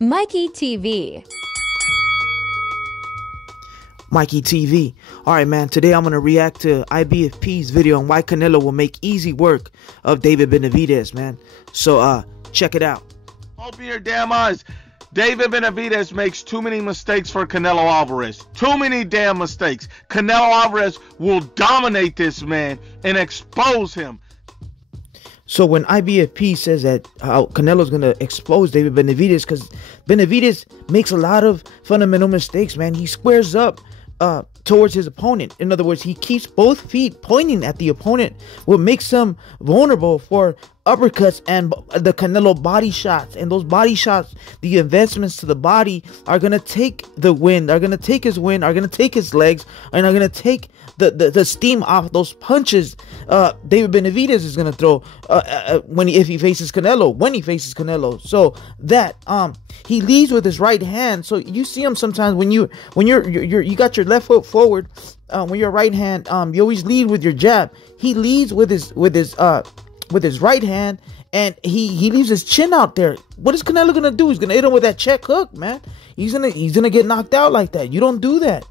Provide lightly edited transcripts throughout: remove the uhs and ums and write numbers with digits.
Mikey TV. Mikey TV. All right, man. Today I'm going to react to IBFP's video on why Canelo will make easy work of David Benavidez, man. So, check it out. Open your damn eyes. David Benavidez makes too many mistakes for Canelo Alvarez. Too many damn mistakes. Canelo Alvarez will dominate this man and expose him. So when IBFP says that Canelo's going to expose David Benavidez, because Benavidez makes a lot of fundamental mistakes, man. He squares up towards his opponent. In other words, he keeps both feet pointing at the opponent, what makes him vulnerable for uppercuts and the Canelo body shots. And those body shots, the investments to the body, are going to take the wind, are going to take his wind, are going to take his legs, and are going to take the steam off those punches David Benavidez is going to throw if he faces Canelo. So that he leads with his right hand. So you see him sometimes when you got your left foot forward, when your right hand, you always lead with your jab. He leads with his right hand, and he leaves his chin out there. What is Canelo gonna do? He's gonna hit him with that check hook, man. He's gonna get knocked out like that. You don't do that.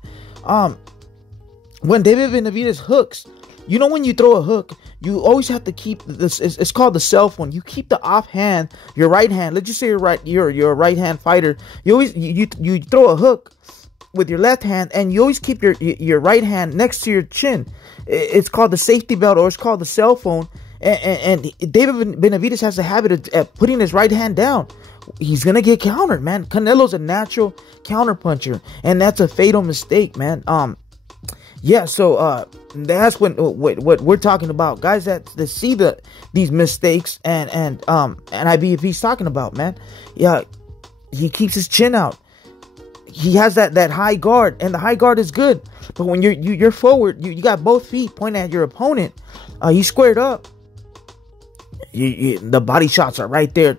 When David Benavidez hooks, you know, when you throw a hook, you always have to keep this. It's called the self one. You keep the off hand, your right hand. Let's just say you're a right hand fighter. You always you throw a hook with your left hand, and you always keep your right hand next to your chin. It's called the safety belt, or it's called the cell phone. And David Benavidez has a habit of putting his right hand down. He's gonna get countered, man. Canelo's a natural counter puncher, and that's a fatal mistake, man. Yeah, so that's what we're talking about, guys that see these mistakes, and IBFP's talking about, man. Yeah, he keeps his chin out. He has that high guard, and the high guard is good. But when you're forward, you got both feet pointing at your opponent. He's squared up. The body shots are right there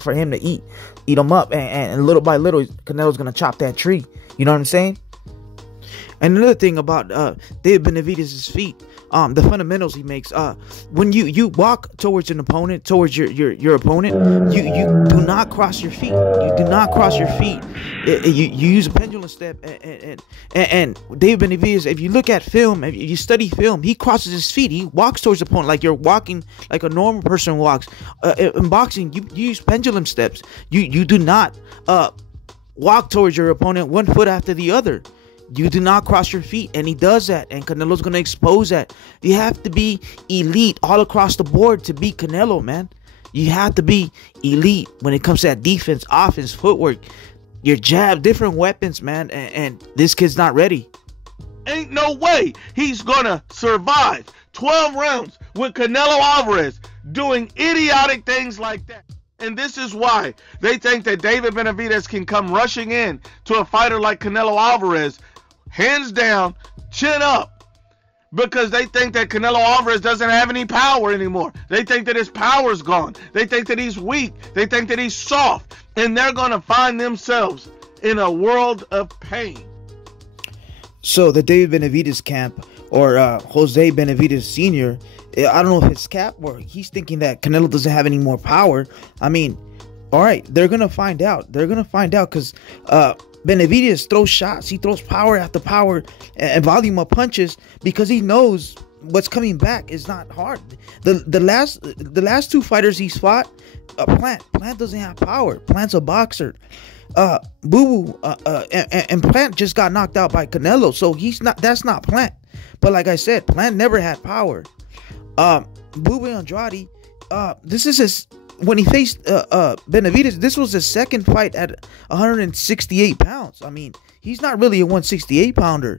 for him to eat them up, and little by little, Canelo's gonna chop that tree. You know what I'm saying? And another thing about David Benavidez's feet, the fundamentals he makes, when you walk towards an opponent, towards your opponent, you do not cross your feet. You do not cross your feet. You use a pendulum step, and David Benavidez, if you look at film, if you study film, he crosses his feet. He walks towards the opponent like you're walking, like a normal person walks. In boxing, you use pendulum steps. You do not walk towards your opponent one foot after the other. You do not cross your feet, and he does that, and Canelo's going to expose that. You have to be elite all across the board to beat Canelo, man. You have to be elite when it comes to that defense, offense, footwork, your jab, different weapons, man, and this kid's not ready. Ain't no way he's going to survive 12 rounds with Canelo Alvarez doing idiotic things like that. And this is why they think that David Benavidez can come rushing in to a fighter like Canelo Alvarez, hands down, chin up, because they think that Canelo Alvarez doesn't have any power anymore. They think that his power's gone. They think that he's weak. They think that he's soft. And they're going to find themselves in a world of pain. So the David Benavidez camp, or Jose Benavidez Sr., I don't know if it's cap or he's thinking that Canelo doesn't have any more power. I mean, all right, they're going to find out. They're going to find out, because Benavidez throws shots. He throws power after power and volume of punches, because he knows what's coming back is not hard. The last two fighters he's fought, Plant doesn't have power. Plant's a boxer. Boo Boo and Plant just got knocked out by Canelo, so that's not Plant. But like I said, Plant never had power. Boo Boo Andrade, this is his, when he faced Benavidez, this was his second fight at 168 pounds. I mean, he's not really a 168 pounder,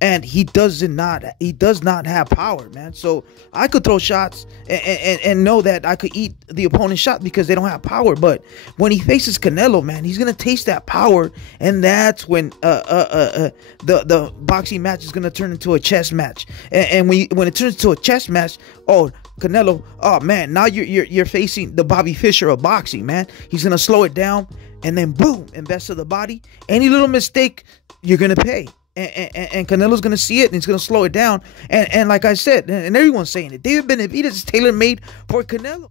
and he does not have power, man. So I could throw shots and know that I could eat the opponent's shot because they don't have power. But when he faces Canelo, man, he's gonna taste that power, and that's when the boxing match is gonna turn into a chess match. And when it turns into a chess match, oh, Canelo, oh man, now you're facing the Bobby Fischer of boxing, man. He's gonna slow it down, and then boom, invest to the body. Any little mistake, you're gonna pay. And Canelo's going to see it, and he's going to slow it down. And like I said, and everyone's saying it, David Benavidez is tailor-made for Canelo.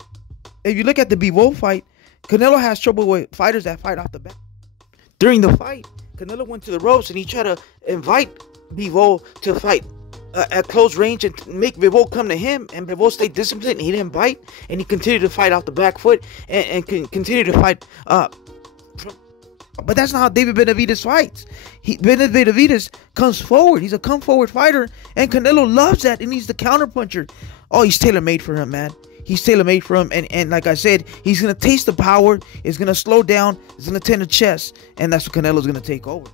If you look at the Bivol fight, Canelo has trouble with fighters that fight off the back. During the fight, Canelo went to the ropes and he tried to invite Bivol to fight at close range and make Bivol come to him, and Bivol stayed disciplined. He didn't bite, and he continued to fight off the back foot and continue to fight. But that's not how David Benavidez fights. Benavidez comes forward. He's a come forward fighter, and Canelo loves that, and he's the counter puncher. Oh, he's tailor made for him, man. He's tailor made for him, and like I said, he's gonna taste the power. He's gonna slow down. He's gonna tend the chest, and that's what Canelo's gonna take over.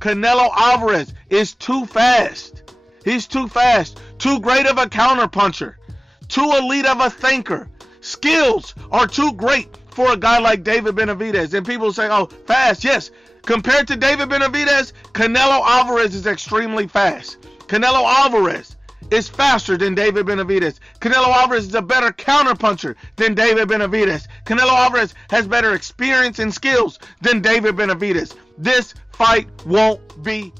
Canelo Alvarez is too fast. He's too fast. Too great of a counter puncher. Too elite of a thinker. Skills are too great for a guy like David Benavidez. And people say, oh, fast. Yes. Compared to David Benavidez, Canelo Alvarez is extremely fast. Canelo Alvarez is faster than David Benavidez. Canelo Alvarez is a better counterpuncher than David Benavidez. Canelo Alvarez has better experience and skills than David Benavidez. This fight won't be.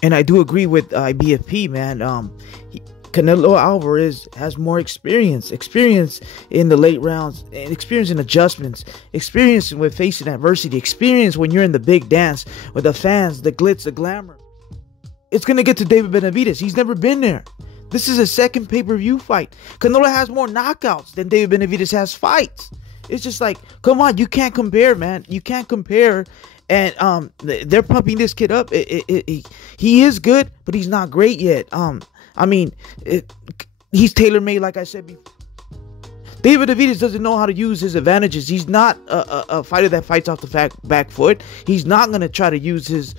And I do agree with IBFP, man. Canelo Alvarez has more experience in the late rounds, and experience in adjustments, experience with facing adversity, experience when you're in the big dance with the fans, the glitz, the glamour. It's going to get to David Benavidez. He's never been there. This is a second pay-per-view fight. Canelo has more knockouts than David Benavidez has fights. It's just like, come on, you can't compare, man. You can't compare. And they're pumping this kid up. He is good, but he's not great yet. I mean, he's tailor-made, like I said before. David Benavidez doesn't know how to use his advantages. He's not a fighter that fights off the back foot. He's not going to try to use his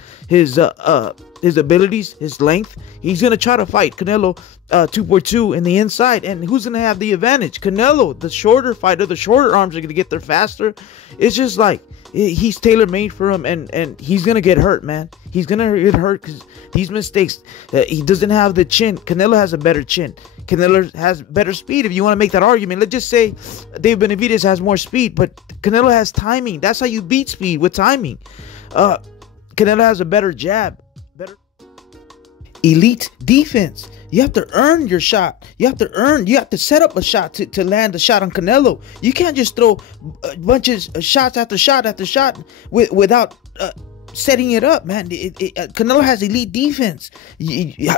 abilities, his length. He's going to try to fight Canelo 2.2 in the inside. And who's going to have the advantage? Canelo, the shorter fighter, the shorter arms are going to get there faster. It's just like, he's tailor-made for him, and he's going to get hurt, man. He's going to get hurt because these mistakes, he doesn't have the chin. Canelo has a better chin. Canelo has better speed. If you want to make that argument, let's just say David Benavidez has more speed, but Canelo has timing. That's how you beat speed, with timing. Canelo has a better jab, better elite defense. You have to earn your shot. You have to set up a shot to land a shot on Canelo. You can't just throw a bunch of shots after shot after shot without setting it up, man. Canelo has elite defense.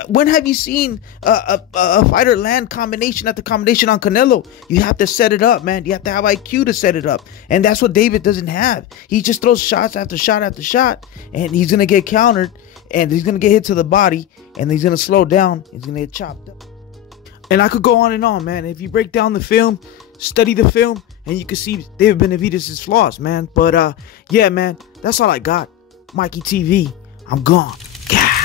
When have you seen a fighter land combination after combination on Canelo? You have to set it up, man. You have to have IQ to set it up, and that's what David doesn't have. He just throws shots after shot after shot, and he's gonna get countered, and he's gonna get hit to the body, and he's gonna slow down. He's gonna get chopped up. And I could go on and on, man. If you break down the film, study the film, and you can see David Benavidez' flaws, man. But yeah, man, that's all I got. Mikey TV, I'm gone. God.